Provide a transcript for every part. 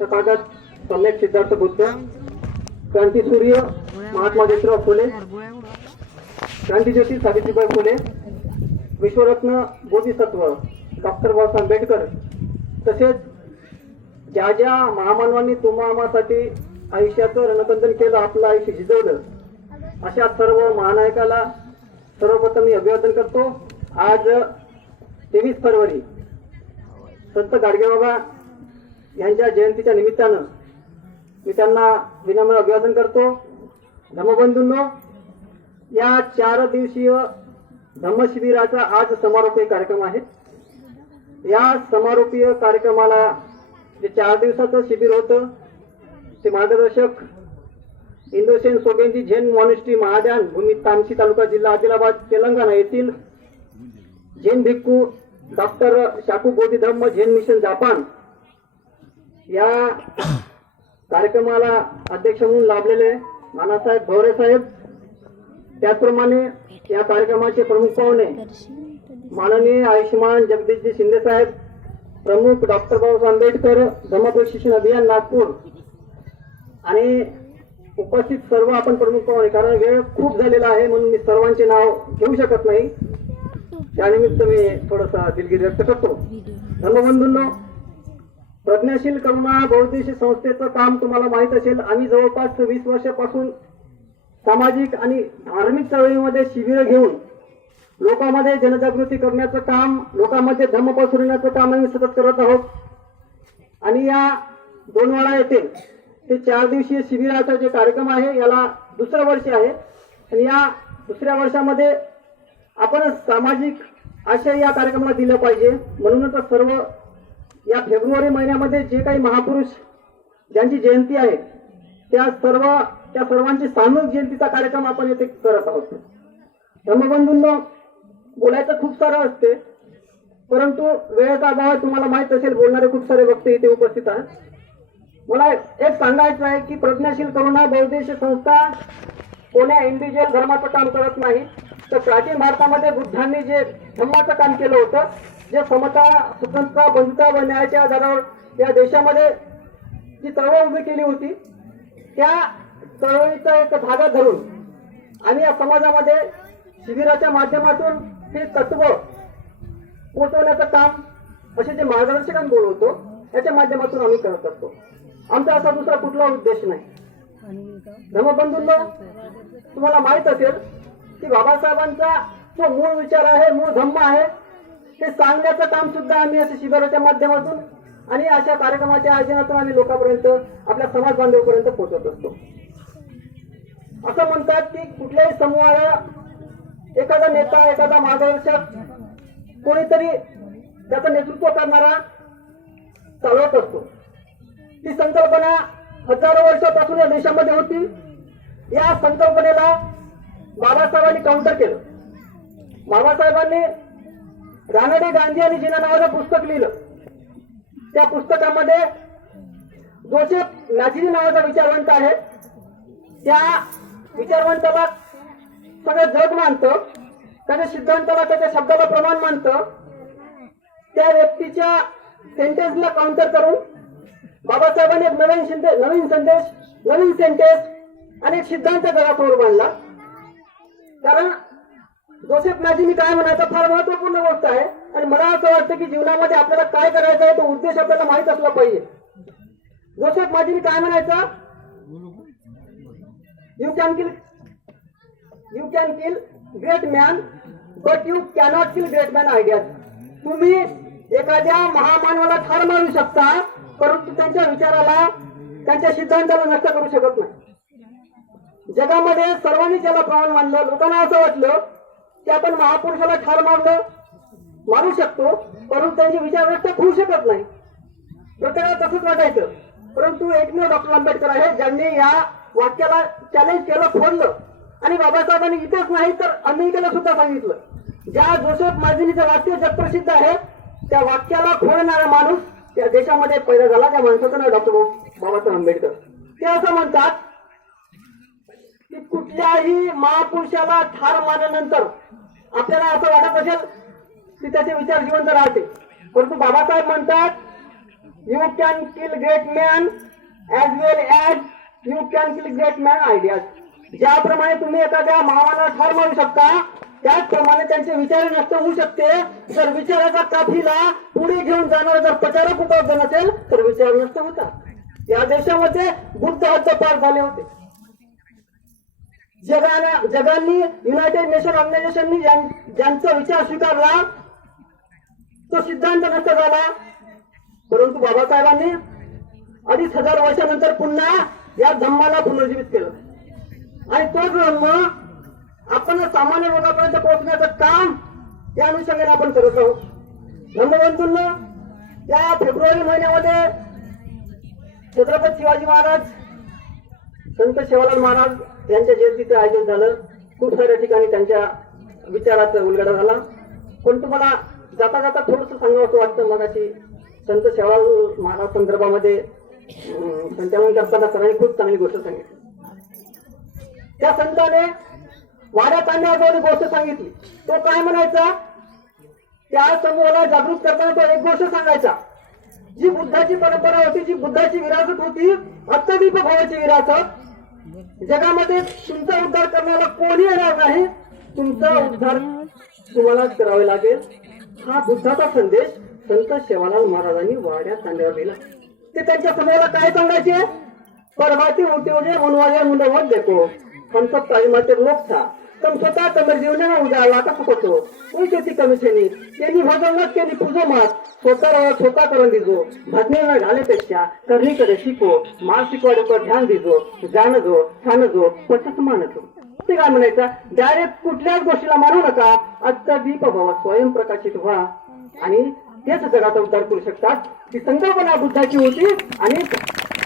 तथागत सम्यक सिद्धार्थ बुद्ध, क्रांतीसूर्य महात्मा ज्योतिराव फुले, क्रांतीज्योती सावित्रीबाई फुले, विश्वरत्न बोधिसत्व डॉक्टर बाबासाहेब आंबेडकर, तसेच ज्या ज्या महामानवांनी तुम्हासाठी आयुष्याचं रणकंदन केलं, आपलं आयुष्य झिजवलं, अशा सर्व महानायकाला सर्वप्रथम मी अभिवादन करतो. आज 23 फरवरी संत गाडगेबाबा यांच्या जयंतीच्या निमित्तानं मी त्यांना विनम्र अभिवादन करतो. धम्मबंधूंनो, या 4 दिवसीय धम्मशिबिराचा आज समारोपीय कार्यक्रम आहे. या समारोपीय कार्यक्रमाला जे 4 दिवसाचं शिबिर होतं ते मार्गदर्शक इंदोसेन सोगेंजी झेन मॉनेस्ट्री महाध्यान भूमी तामसी तालुका जिल्हा आदिलाबाद तेलंगणा येथील झेन भिक्खू डॉक्टर शाकू बोधिधम्म झेन मिशन जापान या कार्यक्रमाला अध्यक्ष म्हणून लाभलेले नानासाहेब भवरे साहेब, त्याचप्रमाणे या कार्यक्रमाचे प्रमुख पाहुणे माननीय आयुष्यमान जगदीशजी शिंदे साहेब, प्रमुख डॉक्टर बाबासाहेब आंबेडकर धम्म प्रशिक्षण अभियान नागपूर, आणि उपस्थित सर्व आपण प्रमुख पाहुणे, कारण वेळ खूप झालेला आहे म्हणून मी सर्वांचे नाव घेऊ शकत नाही, त्यानिमित्त मी थोडासा दिलगिरी व्यक्त करतो. धर्मबंधूंनो, प्रज्ञाशील करुणा बहुउद्देशीय संस्थेचं काम तुम्हाला माहीत असेल. आम्ही जवळपास 20 वर्षापासून सामाजिक आणि धार्मिक चळवळीमध्ये शिबिरं घेऊन लोकांमध्ये जनजागृती करण्याचं काम, लोकांमध्ये धम्म पसरवण्याचं काम आम्ही सतत करत आहोत. आणि या दोनवाडा येथे ते 4 दिवसीय शिबिराचा जे कार्यक्रम आहे याला दुसरं वर्ष आहे. आणि या दुसऱ्या वर्षामध्ये आपण सामाजिक आशय या कार्यक्रमाला दिलं पाहिजे. म्हणूनच सर्व या फेब्रुवारी महिन्यामध्ये जे काही महापुरुष ज्यांची जयंती आहे त्या सर्वांची सामूहिक जयंतीचा कार्यक्रम आपण येथे करत आहोत. धर्मबंधूंनो, बोलायचं खूप सारं असते, परंतु वेळेचा अभाव तुम्हाला माहित असेल, बोलणारे खूप सारे वक्ते इथे उपस्थित आहेत. मला एक सांगायचं आहे की प्रज्ञाशील करुणा बहुउद्देशीय संस्था कोण्या इंडिव्हिज्युअल धर्माचं काम करत नाही, तर प्राचीन भारतामध्ये बुद्धांनी जे धम्माचं काम केलं होतं, जे समता, स्वतंत्रता, बंधुता व न्यायाच्या आधारावर या देशामध्ये जी चळवळ उभी केली होती, त्या चळवळीचा एक धागा धरून आम्ही या समाजामध्ये शिबिराच्या माध्यमातून हे तत्व पोहोचवण्याचं काम, असे जे मार्गदर्शक आम्ही बोलवतो याच्या माध्यमातून आम्ही करत असतो. आमचा असा दुसरा कुठला उद्देश नाही. धर्मबंधूंनो, तुम्हाला माहित असेल की बाबासाहेबांचा जो मूळ विचार आहे, मूळ धम्म आहे, ते सांगण्याचं काम सुद्धा आम्ही अशा शिबिराच्या माध्यमातून आणि अशा कार्यक्रमाच्या आयोजनातून आम्ही लोकांपर्यंत, आपल्या समाज बांधवांपर्यंत पोहोचवत असतो. असं म्हणतात की कुठल्याही समूहाला एखादा नेता, एखादा मार्गदर्शक, कोणीतरी त्याचं नेतृत्व करणारा चालवत असतो. ती संकल्पना हजारो वर्षापासून या देशामध्ये होती. या संकल्पनेला बाबासाहेबांनी काउंटर केलं. बाबासाहेबांनी रानडे गांधी आणि जिना नावाचं पुस्तक लिहिलं. त्या पुस्तकामध्ये जोसेफ नाझिरी नावाचा विचारवंत आहे. त्या विचारवंताला सगळं जग मानतं, त्याच्या सिद्धांताला, त्याच्या शब्दाला प्रमाण मानतं. त्या व्यक्तीच्या सेंटेन्सला काउंटर करून बाबासाहेबांनी एक नवीन संदेश, नवीन सेंटेन्स आणि एक सिद्धांत जगासमोर मांडला. कारण जोसेफ नाझिरी काय म्हणायचं फार महत्वपूर्ण गोष्ट आहे. आणि मला असं वाटतं की जीवनामध्ये आपल्याला काय करायचं आहे तो उद्देश आपल्याला माहित असला पाहिजे. जोसेफ नाझिरी काय म्हणायचं, you can kill great man but you cannot kill great man ideas. तुम्ही एखाद्या महामानवाला ठार मारू शकता, परंतु त्यांच्या विचाराला, त्यांच्या सिद्धांताला नष्ट करू शकत नाही. जगामध्ये सर्वांनी त्याला प्रमाण मानलं. लोकांना असं वाटलं की आपण महापुरुषाला ठार मारू शकतो, परंतु त्यांचे विचार नष्ट होऊ शकत नाही. प्रत्येकाला तसंच वाटायचं. परंतु एकमेव डॉक्टर आंबेडकर आहे ज्यांनी या वाक्याला चॅलेंज केलं, फोडलं. आणि बाबासाहेबांनी इथेच नाही तर अमेरिकेला सुद्धा सांगितलं. ज्या जोसेफ नाझिरीचं वाक्य जगप्रसिद्ध आहे, त्या वाक्याला फोडणारा माणूस त्या देशामध्ये पैदा झाला. त्या माणसाचं नाव डॉक्टर बाबासाहेब आंबेडकर. ते असं म्हणतात की कुठल्याही महापुरुषाला ठार मारल्यानंतर आपल्याला असं वाटत असेल की त्याचे विचार जिवंत राहते, परंतु बाबासाहेब म्हणतात You can kill great men as well as you can kill great man ideas. ज्याप्रमाणे तुम्ही एखाद्या महामानवाला ठार मारू शकता, त्याचप्रमाणे त्यांचे विचार नष्ट होऊ शकते. जर विचाराचा काफिला पुढे घेऊन जाणारा जर प्रचारक उपलब्ध नसेल तर विचार नष्ट होतात. या देशामध्ये बुद्ध हद्दपार झाले होते. जगाने युनायटेड नेशन ऑर्गनायझेशननी ज्यांचा विचार स्वीकारला तो सिद्धांत नष्ट झाला. परंतु बाबासाहेबांनी 2500 वर्षानंतर पुन्हा या धम्माला पुनर्जीवित केलं आणि तो धम्म आपण सामान्य लोकांपर्यंत पोहोचण्याचं काम त्या अनुषंगाने आपण करत आहोत. धम्मबंधूंना त्या फेब्रुवारी महिन्यामध्ये छत्रपती शिवाजी महाराज, संत सेवालाल महाराज यांच्या जयंतीचं आयोजन झालं. खूप साऱ्या ठिकाणी त्यांच्या विचाराचा उलगडा झाला. पण तुम्हाला जाता जाता थोडंसं सांगावं असं वाटतं. मगाशी संत सेवालाल महाराज संदर्भामध्ये संचालन करताना सरांनी खूप चांगली गोष्ट सांगितली. त्या संताने वाड्या तांड्यावर गोष्ट सांगितली. तो काय म्हणायचा, त्या समूहाला जागृत करताना तो एक गोष्ट सांगायचा, जी बुद्धाची परंपरा होती, जी बुद्धाची विरासत होती, अत्यदीप भावाची विरासत. जगामध्ये तुमचा उद्धार करण्याला कोणी येणार नाही, तुमचा उद्धार तुम्हालाच करावे लागेल. हा बुद्धाचा संदेश संत सेवालाल महाराजांनी वाड्या तांड्यावर दिला. ते त्यांच्या समूहाला काय सांगायचे, परभाती होते मुझे मनवाजे मुंडा मत देखो, हम सब तालीमाते लोक था, तुम स्वतः कमर जीवने में उजाला का सुखतो, कोई खेती कमी छेनी, त्यांनी भजवत त्यांनी पूजो मत, स्वतः करून दिजो, भजने में घालेपेक्षा करणी करे शिको, मानसिक वाढीवर ध्यान दिजो, जाणजो, ठाणजो, पचस मानजो. ते काय म्हणायचं, डायरेक्ट कुठल्याच गोष्टीला मानू नका, आजचा दीप भावा स्वयंप्रकाशित व्हा आणि तेच जगाचा उद्धार करू शकतात. ही संकल्पना बुद्धाची होती आणि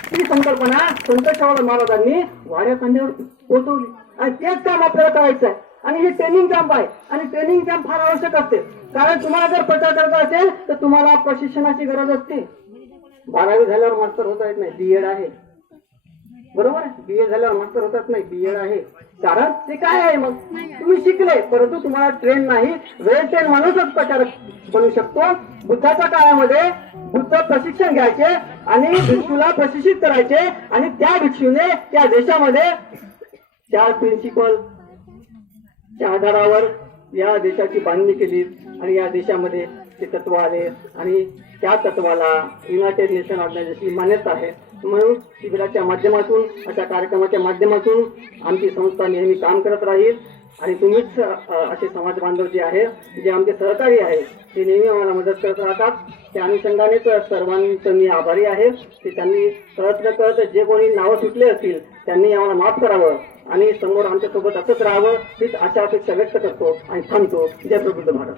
ती संकल्पना संत सेवालाल महाराजांनी वाड्या तांड्यावर पोहोचवली आणि तेच काम आपल्याला करायचं आहे. आणि हे ट्रेनिंग कॅम्प आहे आणि ट्रेनिंग कॅम्प फार आवश्यक असते. कारण तुम्हाला जर प्रचार करायचा असेल तर तुम्हाला प्रशिक्षणाची गरज असते. 12वी झाल्यावर मास्टर होता येत नाही, बीएड आहे, बरोबर आहे. बीए झाल्यावर मास्टर होतात नाही, बीएड आहे. कारण ते काय आहे, मग तुम्ही शिकले परंतु तुम्हाला ट्रेन नाही. वेल ट्रेन माणूसच प्रचारक बनू शकतो. बुद्धाच्या काळामध्ये बुद्ध प्रशिक्षण घ्यायचे आणि भिक्षूला प्रशिक्षित करायचे आणि त्या भिक्षूने त्या देशामध्ये त्या प्रिन्सिपलच्या आधारावर या देशाची बांधणी केली आणि या देशामध्ये ते तत्व आले आणि त्या तत्वाला युनायटेड नेशन ऑर्गनायझेशन मान्यता आहे. म्हणून शिबिराच्या माध्यमातून, अशा कार्यक्रमाच्या माध्यमातून आमची संस्था नेहमी काम करत राहील आणि तुम्हीच असे समाज बांधव जे आहे, जे आमचे सहकारी आहेत, ते नेहमी आम्हाला मदत करत राहतात. त्या अनुषंगानेच सर्वांचं मी आभारी आहे की त्यांनी कळत जे कोणी नावं सुटले असतील त्यांनी आम्हाला माफ करावं आणि समोर आमच्यासोबत असंच राहावं हीच आशा अपेक्षा व्यक्त करतो आणि थांबतो. जय प्रबुद्ध भारत.